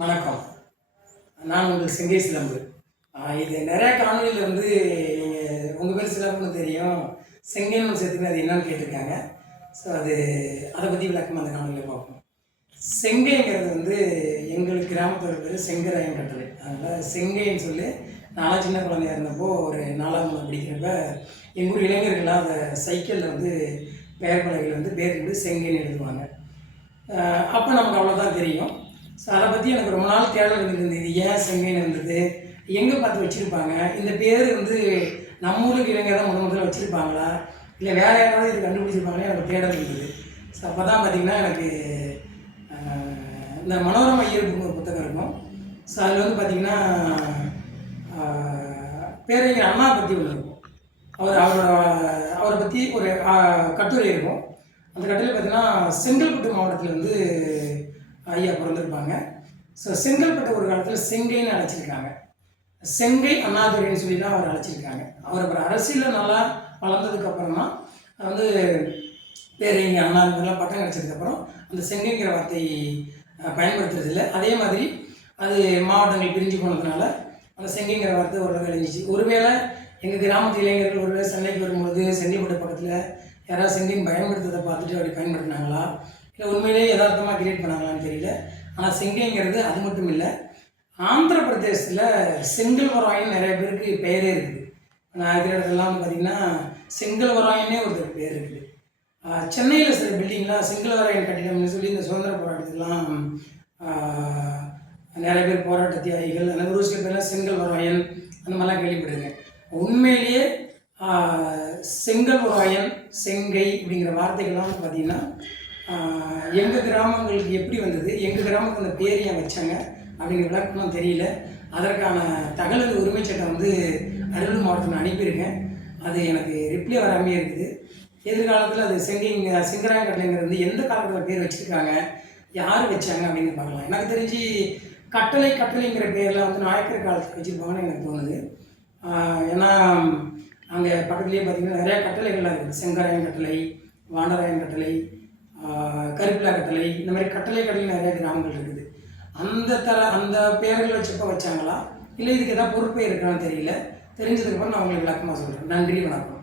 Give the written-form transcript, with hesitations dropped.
வணக்கம். நான் உங்கள் செங்கை சிலம்பு. இது நிறையா காணொலியில் வந்து நீங்கள் உங்கள் பேர் சிலம்புன்னு தெரியும், செங்கைன்னு சேர்த்துக்கு அது என்னன்னு கேட்டிருக்காங்க. ஸோ அதை பற்றி விளக்கமாக அந்த காணொலியில் பார்ப்போம். செங்கைங்கிறது வந்து எங்களுக்கு கிராமத்தோட பேர் செங்கராயன் கட்டளை. அதனால் செங்கைன்னு சொல்லி நானும் சின்ன குழந்தையா இருந்தப்போ ஒரு 4ஆம் படிக்கிறப்ப எங்கள் ஊர் இளைஞர்கள்லாம் அந்த சைக்கிளில் வந்து பெயர் பலகையில் வந்து பேர் வந்து செங்கைன்னு எழுதுவாங்க. அப்போ நமக்கு அவ்வளோதான் தெரியும். ஸோ அதை பற்றி எனக்கு ரொம்ப நாள் தேடல் இருந்தது. இது ஏன் செங்கைன்னு இருந்தது, எங்கே பார்த்து வச்சுருப்பாங்க, இந்த பேர் வந்து நம்ம ஊருக்கு இளைஞர் தான் முதல்ல வச்சுருப்பாங்களா, இல்லை வேறு யாராவது இது கண்டுபிடிச்சிருப்பாங்களே எனக்கு தேடல் இருந்தது. ஸோ அப்போ தான் பார்த்திங்கன்னா எனக்கு இந்த மனோரமா இயல்புன்னு ஒரு புத்தகம் இருக்கும். ஸோ அதில் வந்து பார்த்திங்கன்னா பேரறிஞர் அண்ணா பற்றி ஒன்று இருக்கும். அவரை பற்றி ஒரு கட்டுரை இருக்கும். அந்த கட்டுரையில் பார்த்திங்கன்னா செங்கல்பட்டு மாவட்டத்தில் வந்து ஐயா பிறந்திருப்பாங்க. ஸோ செங்கல்பட்டு ஒரு காலத்தில் செங்கைன்னு அழைச்சிருக்காங்க. செங்கை அண்ணாதுரைன்னு சொல்லி தான் அவர் அழைச்சிருக்காங்க. அவர் அப்புறம் அரசியலில் நல்லா வளர்ந்ததுக்கப்புறமா வந்து பேரறிஞர் அண்ணாதுரைலாம் பட்டம் கிடச்சதுக்கப்புறம் அந்த செங்கைங்கிற வார்த்தை பயன்படுத்துறதில்லை. அதே மாதிரி அது மாவட்டங்கள் பிரிஞ்சு போனதுனால அந்த செங்கைங்கிற வார்த்தை ஓரளவு எழுந்துச்சு. ஒருவேளை எங்கள் கிராமத்து இளைஞர்கள் ஒருவேளை சென்னைக்கு வரும்போது சென்னைப்பட்டு பக்கத்தில் யாராவது செங்கைன்னு பயன்படுத்துறதை பார்த்துட்டு அப்படி பயன்படுத்தினாங்களா, இல்லை உண்மையிலேயே யதார்த்தமாக கிரியேட் பண்ணாங்களான்னு தெரியல. ஆனால் செங்கைங்கிறது அது மட்டும் இல்லை, ஆந்திர பிரதேசத்தில் செங்கல்வராயன் நிறைய பேருக்கு பெயரே இருக்குது. நான் இருக்கிற இடத்துலலாம் வந்து பார்த்திங்கன்னா செங்கல்வராயனே ஒருத்தருக்கு பேர் இருக்குது. சென்னையில் சில பில்டிங்லாம் செங்கல்வராயன் கட்டிடம்னு சொல்லி இந்த சுதந்திர போராட்டத்துக்கெலாம் நிறைய பேர் போராட்ட தியாகிகள் அந்த ஒரு சில பேர்லாம் செங்கல்வராயன் அந்த மாதிரிலாம் கேள்விப்பட்டிருக்கேன். உண்மையிலேயே செங்கல்வராயன் செங்கை அப்படிங்கிற வார்த்தைகள்லாம் வந்து பார்த்திங்கன்னா எங்கள் கிராமங்களுக்கு எப்படி வந்தது, எங்கள் கிராமத்துக்கு அந்த பேர் ஏன் வச்சாங்க அப்படிங்கிற விளக்கம்லாம் தெரியல. அதற்கான தகவல் உரிமை சட்டம் வந்து அரியலூர் மாவட்டத்தில் அனுப்பியிருக்கேன். அது எனக்கு ரிப்ளை வராமே இருக்குது. எதிர்காலத்தில் அது செங்கராயன் கட்டளைங்கிறது வந்து எந்த காலத்தில் பேர் வச்சுருக்காங்க, யார் வச்சாங்க அப்படின்னு பார்க்கலாம். எனக்கு தெரிஞ்சு கட்டளைங்கிற பேரில் வந்து நாயக்கர் காலத்துக்கு வச்சுருப்பாங்கன்னு எனக்கு தோணுது. ஏன்னா அங்கே பக்கத்துலேயே பார்த்திங்கன்னா நிறையா கட்டளைகள்லாம் இருக்குது. செங்கராயன் கட்டளை, வாண்டராயன் கட்டளை, கருப்பிலா கட்டளை, இந்த மாதிரி கட்டளை நிறைய கிராமங்கள் இருக்குது. அந்த பேர்கள் வச்சப்போ வச்சாங்களா, இல்லை இதுக்கு ஏதாவது பொறுப்பே இருக்கான்னு தெரியல. தெரிஞ்சதுக்கப்புறம் நான் உங்களுக்கு விளக்கமாக சொல்கிறேன். நன்றி, வணக்கம்.